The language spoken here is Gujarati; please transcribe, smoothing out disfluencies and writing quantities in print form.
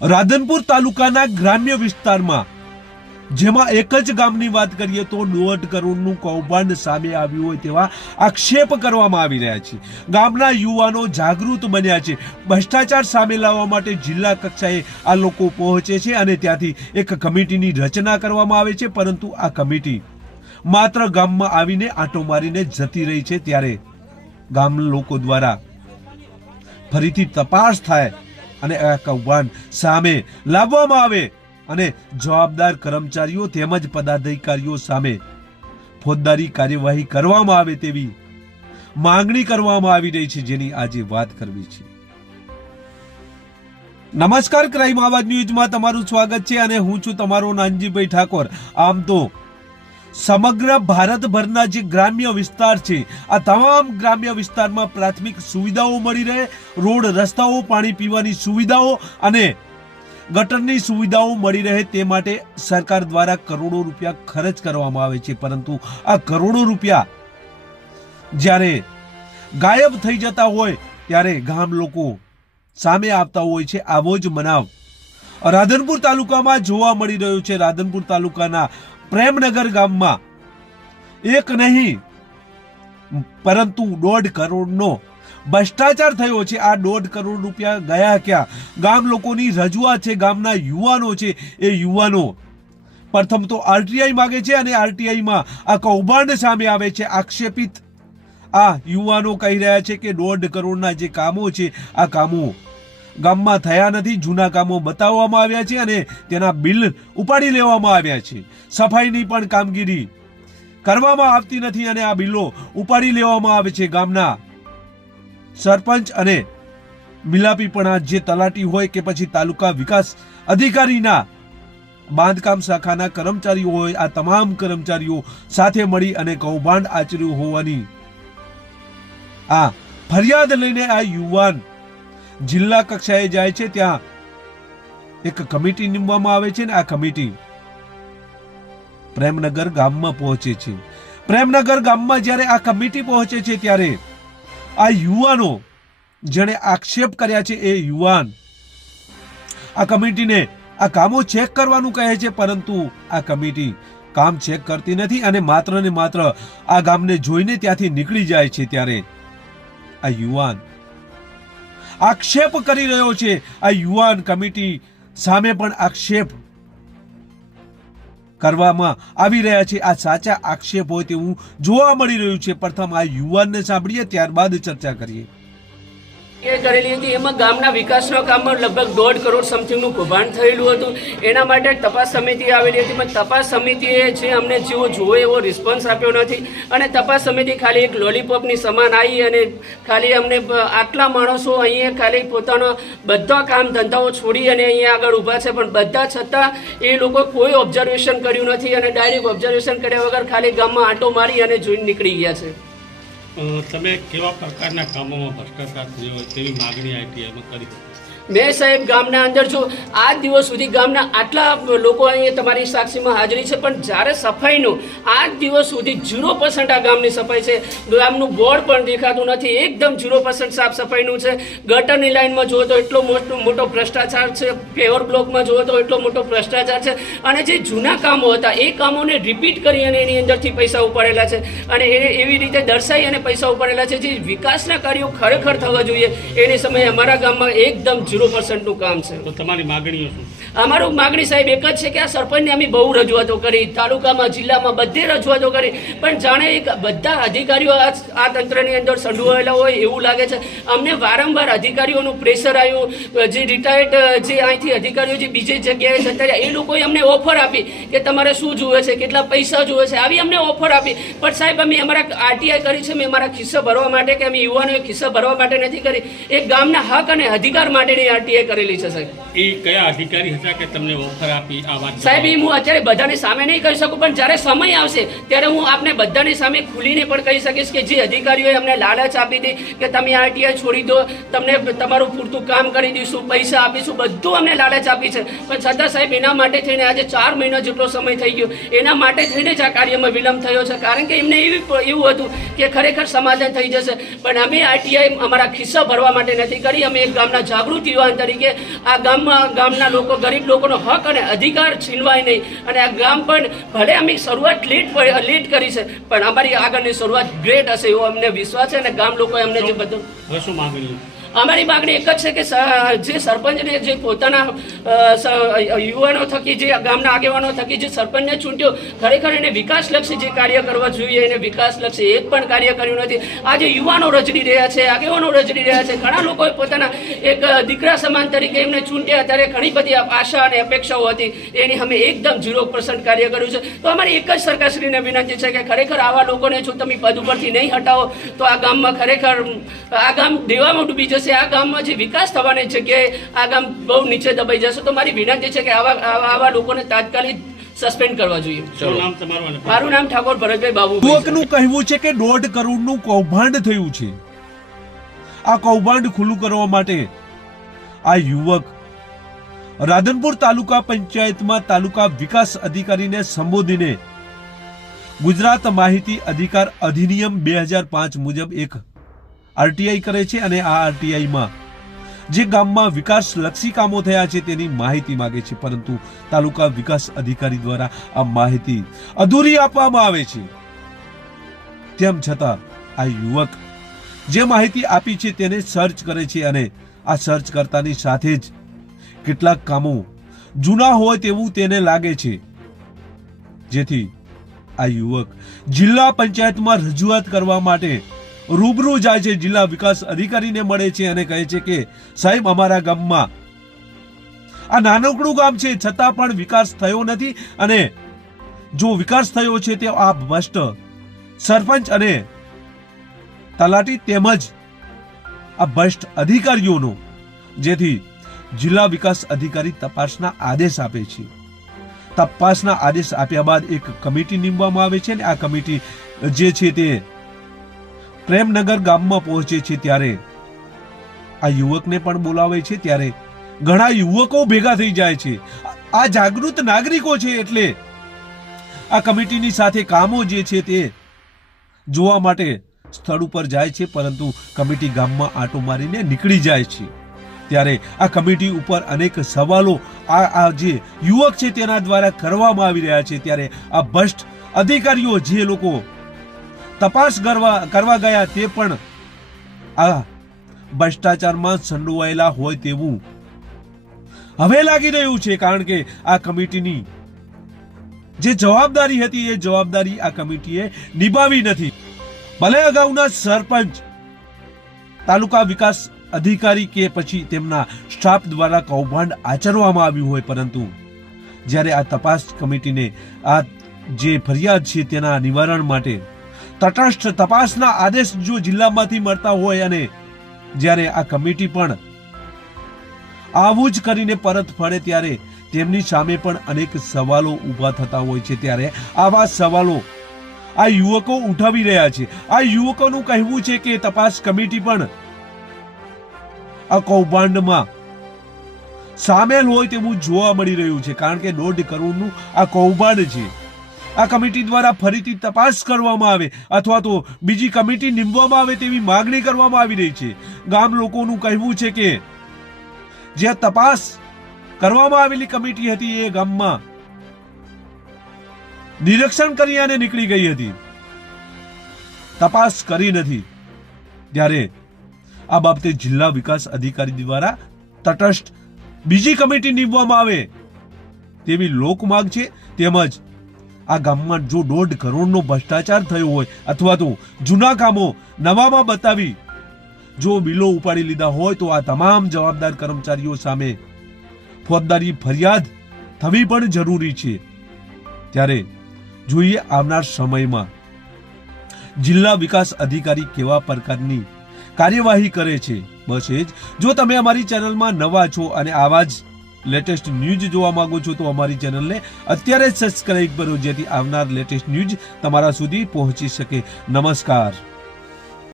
રાધનપુર તાલુકાના ગ્રામ્ય વિસ્તારમાં જેમાં એક જ ગામની વાત કરીએ તો 1.5 કરોડનું કૌભાંડ સામે આવ્યું હોય તેવા આક્ષેપ કરવામાં આવી રહ્યા છે। ગામના યુવાનો જાગૃત બન્યા છે। ભ્રષ્ટાચાર સામે લાવવા માટે જિલ્લા કક્ષાએ આ લોકો પહોંચે છે અને ત્યાંથી એક કમિટીની રચના કરવામાં આવે છે, પરંતુ આ કમિટી માત્ર ગામમાં આવીને આંટો મારીને જતી રહી છે। ત્યારે ગામ લોકો દ્વારા ફરીથી તપાસ થાય અને આ કૌભાંડ સામે લાવવામાં આવે અને જવાબદાર કર્મચારીઓ તેમજ પદાધિકારીઓ સામે ફોજદારી કાર્યવાહી કરવામાં આવે તેવી માંગણી કરવામાં આવી રહી છે, જેની આજે વાત કરવી છે। નમસ્કાર, ક્રાઇમ આવાજ ન્યૂઝમાં તમારું સ્વાગત છે અને હું છું તમારો નાનજીભાઈ ઠાકોર। આમ તો સમગ્ર ભારતભરના જે ગ્રામ્ય વિસ્તાર છે, આ તમામ ગ્રામ્ય વિસ્તારમાં પ્રાથમિક સુવિધાઓ મળી રહે, રોડ રસ્તાઓ, પાણી પીવાની સુવિધાઓ અને ગટરની સુવિધાઓ મળી રહે તે માટે સરકાર દ્વારા કરોડો રૂપિયા ખર્ચ કરવામાં આવે છે, પરંતુ આ કરોડો રૂપિયા જ્યારે ગાયબ થઈ જતા હોય ત્યારે ગામ લોકો સામે આવતા હોય છે। આવો જ બનાવ રાધનપુર તાલુકામાં જોવા મળી રહ્યો છે। રાધનપુર તાલુકાના પ્રેમનગર ગામમાં એક નહીં પરંતુ 1.5 કરોડનો ભ્રષ્ટાચાર થયો છે। આ 1.5 કરોડ રૂપિયા ગયા ક્યાં? ગામ લોકોની રજૂઆત છે, ગામના યુવાનો છે, એ યુવાનો પ્રથમ તો આરટીઆઈ માંગે છે અને આરટીઆઈમાં આ કૌભાંડ સામે આવે છે। આક્ષેપિત આ યુવાનો કહી રહ્યા છે કે 1.5 કરોડના જે કામો છે, આ કામો ગામમાં થયા નથી, જૂના કામો બતાવવામાં આવ્યા છે અને તેના બિલ ઉપાડી લેવામાં આવ્યા છે। સફાઈની પણ કામગીરી કરવામાં આવતી નથી અને આ બિલો ઉપાડી લેવામાં આવે છે। ગામના સરપંચ અને મિલાપીપણા જે તલાટી હોય કે પછી તાલુકા વિકાસ અધિકારીના બાંધકામ શાખાના કર્મચારીઓ હોય, આ તમામ કર્મચારીઓ સાથે મળી અને કૌભાંડ આચર્યું હોવાની આ ફરિયાદ લઈને આ યુવાન જિલ્લા કક્ષાએ જાય છે। ત્યાં એક કમિટી નીમવામાં આવે છે અને આ કમિટી પ્રેમનગર ગામમાં પહોંચે છે। પ્રેમનગર ગામમાં જ્યારે આ કમિટી પહોંચે છે ત્યારે આ યુવાનો જેણે આક્ષેપ કર્યા છે એ યુવાન આ કમિટીને આ કામો ચેક કરવાનું કહે છે, પરંતુ આ કમિટી કામ ચેક કરતી નથી અને માત્ર ને માત્ર આ ગામને જોઈને ત્યાંથી નીકળી જાય છે। ત્યારે આ યુવાન આક્ષેપ કરી રહ્યો છે। આ યુવાન કમિટી સામે પણ આક્ષેપ કરવામાં આવી રહ્યા છે। આ સાચા આક્ષેપ હોય તેવું જોવા મળી રહ્યું છે। પ્રથમ આ યુવાનને સાંભળીએ, ત્યારબાદ ચર્ચા કરીએ। કરેલી હતી એમાં ગામના વિકાસના કામમાં લગભગ 1.5 કરોડ સમથિંગનું કૌભાંડ થયેલું હતું। એના માટે તપાસ સમિતિ આવેલી હતી, પણ તપાસ સમિતિએ જે અમને જેવો જોવે એવો રિસ્પોન્સ આપ્યો નથી અને તપાસ સમિતિ ખાલી એક લોલીપોપની સમાન આવી અને ખાલી અમને આટલા માણસો અહીંયા ખાલી પોતાનો બધા કામ ધંધાઓ છોડી અને અહીંયા આગળ ઊભા છે, પણ બધા છતાં એ લોકો કોઈ ઓબ્ઝર્વેશન કર્યું નથી અને ડાયરેક્ટ ઓબ્ઝર્વેશન કર્યા વગર ખાલી ગામમાં આંટો મારી અને જોઈને નીકળી ગયા છે। તમે કેવા પ્રકારના કામોમાં ભ્રષ્ટાચાર થયો હોય તેવી માગણી આઈટીઆઈમાં કરી? મેં સાહેબ ગામના અંદર જો આજ દિવસ સુધી ગામના આટલા લોકો અહીંયા તમારી સાક્ષીમાં હાજરી છે, પણ જ્યારે સફાઈનું આજ દિવસ સુધી 0% આ ગામની સફાઈ છે। ગામનું બોર્ડ પણ દેખાતું નથી, એકદમ 0% સાફ સફાઈનું છે। ગટરની લાઇનમાં જુઓ તો એટલો મોટો ભ્રષ્ટાચાર છે, પેવર બ્લોકમાં જુઓ તો એટલો મોટો ભ્રષ્ટાચાર છે અને જે જૂના કામો હતા એ કામોને રિપીટ કરી અને એની અંદરથી પૈસા ઉપાડેલા છે અને એ એવી રીતે દર્શાવી અને પૈસા ઉપાડેલા છે। જે વિકાસના કાર્યો ખરેખર થવા જોઈએ એની સમયે અમારા ગામમાં એકદમ 0%નું કામ છે। તો તમારી માગણીઓ શું? અમારું માગણી સાહેબ એક જ છે કે આ સરપંચને અમે બહુ રજૂઆતો કરી, તાલુકામાં જિલ્લામાં બધે રજૂઆતો કરી, પણ જાણે એક બધા અધિકારીઓ આ તંત્રની અંદર સંડોવાયેલા હોય એવું લાગે છે। અમને વારંવાર અધિકારીઓનું પ્રેશર આવ્યું, જે રિટાયર્ડ જે અહીંથી અધિકારીઓ જે બીજી જગ્યાએ જતા રહ્યા એ લોકોએ અમને ઓફર આપી કે તમારે શું જુએ છે, કેટલા પૈસા જુએ છે, આવી અમને ઓફર આપી, પણ સાહેબ અમે અમારા આરટીઆઈ કરી છે, મેં અમારા ખિસ્સા ભરવા માટે કે અમે યુવાનોએ ખિસ્સા ભરવા માટે નથી કરી, એક ગામના હક અને અધિકાર માટેની આરટીઆઈ કરેલી છે સાહેબ। એ કયા અધિકારી હતા કે તમને ઓફર આપી આ વાત? સાહેબ એ હું અત્યારે બધાની સામે નહીં કહી શકું, પણ જ્યારે સમય આવશે ત્યારે હું આપને બધાની સામે ખુલીને પણ કહી શકીશ કે જે અધિકારીઓએ અમને લાલચ આપી હતી કે તમે આરટીઆઈ છોડી દો, તમને તમારું પૂરતું કામ કરી દઈશું, પૈસા આપીશું, બધું અમને લાલચ આપી છે, પણ છતાં સાહેબ એના માટે થઈને આજે 4 મહિના જેટલો સમય થઈ ગયો, એના માટે થઈને જ આ કાર્યમાં વિલંબ થયો છે। કારણ કે એમને એવું હતું કે ખરેખર સમાધાન થઈ જશે, પણ અમે આરટીઆઈ અમારા ખિસ્સા ભરવા માટે નથી કરી, અમે એક ગામના જાગૃતિ યુવાન તરીકે આ ગામના લોકો, ગરીબ લોકોનો હક અને અધિકાર છીનવાય નહીં. અને આ ગામ પણ ભલે અમે શરૂઆત લેટ કરી છે, પણ અમારી આગળની શરૂઆત ગ્રેટ હશે એવો અમને વિશ્વાસ છે. અને ગામ લોકોએ અમને જે બધું હવે શું માગણી? અમારી માગણી એક જ છે કે જે સરપંચને જે પોતાના યુવાનો થકી, જે ગામના આગેવાનો થકી જે સરપંચને ચૂંટ્યો, ખરેખર એને વિકાસલક્ષી જે કાર્ય કરવા જોઈએ એને વિકાસલક્ષી એક પણ કાર્ય કર્યું નથી. આજે યુવાનો રજડી રહ્યા છે, આગેવાનો રજડી રહ્યા છે. ઘણા લોકોએ પોતાના એક દીકરા સમાન તરીકે એમને ચૂંટ્યા, ત્યારે ઘણી બધી આશા અને અપેક્ષાઓ હતી, એની અમે એકદમ 0% કાર્ય કર્યું છે. તો અમારી એક જ સરકારશ્રીને વિનંતી છે કે ખરેખર આવા લોકોને જો તમે પદ ઉપરથી નહીં હટાવો તો આ ગામમાં ખરેખર આ ગામ દેવામાં ડૂબી જશે. આ ગામમાં જે વિકાસ થવાની જગ્યાએ આ ગામ બહુ નીચે દબાઈ જશે. તો મારી વિનંતી છે કે આવા લોકોને તાત્કાલિક સસ્પેન્ડ કરવા જોઈએ. શું નામ તમારું? મારું નામ ઠાકોર ભરતભાઈ બાબુ. યુવકનું કહેવું છે કે 1.5 કરોડનું કૌભાંડ થયું છે. આ કૌભાંડ ખુલ્લું કરવા માટે આ યુવક રાધનપુર તાલુકા પંચાયતમાં તાલુકા વિકાસ અધિકારીને સંબોધીને ગુજરાત માહિતી અધિકાર અધિનિયમ 2005 મુજબ એક આરટીઆઈ કરે છે અને આ આરટીઆઈમાં જે ગામમાં વિકાસલક્ષી કામો થયા છે તેની માહિતી માંગે છે, પરંતુ તાલુકા વિકાસ અધિકારી દ્વારા આ માહિતી અધૂરી આપવામાં આવે છે. તેમ છતાં આ યુવક જે માહિતી આપી છે તેને સર્ચ કરે છે અને આ સર્ચ કરતાની સાથે જ કેટલાક કામો જૂના હોય તેવું તેને લાગે છે, જેથી આ યુવક જિલ્લા પંચાયતમાં રજૂઆત કરવા માટે રૂબરૂ જાય છે. જિલ્લા વિકાસ અધિકારીને મળે છે અને કહે છે કે સાહેબ, અમારા ગામમાં આ નાનકડું ગામ છે છતાં પણ વિકાસ થયો નથી, અને જો વિકાસ થયો છે તે આ ભ્રષ્ટ સરપંચ અને તલાટી તેમજ આ ભ્રષ્ટ અધિકારીઓનો, જેથી જિલ્લા વિકાસ અધિકારી તપાસના આદેશ આપે છે. તપાસના આદેશ આપ્યા બાદ એક કમિટી નીમવામાં આવે છે અને આ કમિટી જે છે તે પ્રેમનગર ગામમાં પહોંચે છે. ત્યારે આ યુવકને પણ બોલાવે છે. ત્યારે ઘણા યુવકો ભેગા થઈ જાય છે. આ જાગૃત નાગરિકો છે એટલે આ કમિટીની સાથે કામો જે છે તે જોવા માટે સ્થળ ઉપર જાય છે, પરંતુ કમિટી ગામમાં આંટો મારીને નીકળી જાય છે. ત્યારે આ કમિટી ઉપર અનેક સવાલો આ જે યુવક છે તેના દ્વારા કરવામાં આવી રહ્યા છે. ત્યારે આ ભ્રષ્ટ અધિકારીઓ જે લોકો તપાસ કરવા ગયા તે પણ આ ભ્રષ્ટાચારમાં સંડોવાયેલા હોય તેવું હવે લાગી રહ્યું છે, કારણ કે આ કમિટીની જે જવાબદારી હતી એ જવાબદારી આ કમિટીએ નિભાવી નથી. ભલે અગાઉના સરપંચ, તાલુકા વિકાસ અધિકારી કે પછી તેમના સ્ટાફ દ્વારા કૌભાંડ આચરવામાં આવ્યું હોય, પરંતુ જ્યારે આ તપાસ કમિટીને આ જે ફરિયાદ છે તેના નિવારણ માટે તટસ્થ તપાસના આદેશ જો જિલ્લામાંથી મળતા હોય અને જ્યારે આ કમિટી પણ આવું જ કરીને પરત ફરે ત્યારે તેમની સામે પણ અનેક સવાલો ઊભા થતા હોય છે. ત્યારે આવા સવાલો આ યુવકો ઉઠાવી રહ્યા છે. આ યુવકોનું કહેવું છે કે તપાસ કમિટી પણ આ કૌભાંડમાં સામેલ હોય તેવું જોવા મળી રહ્યું છે, કારણ કે 1.5 કરોડનું આ કૌભાંડ છે. આ કમિટી દ્વારા ફરીથી તપાસ કરવામાં આવે અથવા તો બીજી કમિટી નીમવામાં આવે તેવી માંગણી કરવામાં આવી રહી છે. ગામ લોકોનું કહેવું છે કે જે તપાસ કરવામાં આવેલી કમિટી હતી એ ગામમાં નિરીક્ષણ કરી અને નીકળી ગઈ હતી, તપાસ કરી નથી. ત્યારે આ બાબતે જિલ્લા વિકાસ અધિકારી દ્વારા તટસ્થ બીજી કમિટી નીમવામાં આવે તેવી લોક માંગ છે. તેમજ આ ગામમાં જો 1.5 કરોડનો ભ્રષ્ટાચાર થયો હોય અથવા તો જૂના કામો નવામાં બતાવી જો બિલો ઉપાડી લીધા હોય તો આ તમામ જવાબદાર કર્મચારીઓ સામે ફોજદારી ફરિયાદ થવી પણ જરૂરી છે. ત્યારે જોઈએ આવનાર સમયમાં જિલ્લા વિકાસ અધિકારી કેવા પ્રકારની કાર્યવાહી કરે છે. બસ એ જ. જો તમે અમારી ચેનલમાં નવા છો અને આવા જ લેટેસ્ટ ન્યૂઝ જોવા માંગો છો તો અમારી ચેનલને અત્યારે જ સબસ્ક્રાઇબ કરો, જેથી આવનાર લેટેસ્ટ ન્યૂઝ તમારા સુધી પહોંચી શકે. નમસ્કાર.